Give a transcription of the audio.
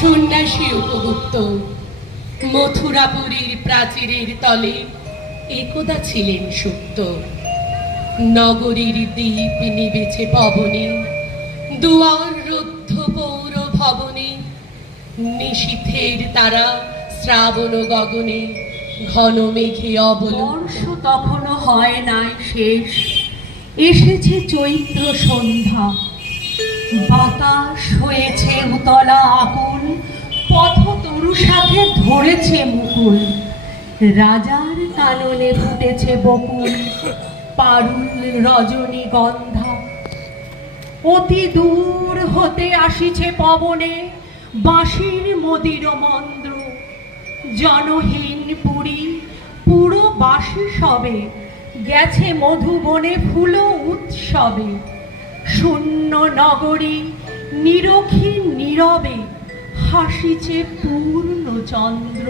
সন্ন্যাসী উপগুপ্ত মথুরাপুরীর প্রাচীরের তলে একদা ছিলেন সুপ্ত। নগরীর দ্বীপ নিবেছে পবনে, দুয়ার রুদ্ধ পৌর ভবনে। নিশীথের তারা শ্রাবণ গগনে, ঘন মেঘে অবলম্ব বর্ষ তখনও হয় নাই শেষ। এসেছে চৈত্র সন্ধ্যা। বাতাস হয়েছে উতলা সাথে ধরেছে মুকুল। রাজার কাননে ফুটেছে বকুল, পারুল রজনী গন্ধা অতি দূর হতে আসিছে পবনে বাঁশির মদির মন্দ্র জনহীন পুরী, পুরো বাসি সবে, গেছে মধুবনে ফুল উৎসবে। শূন্য নগরী, নিরখী নীরবে হাসিছে পূর্ণ চন্দ্র।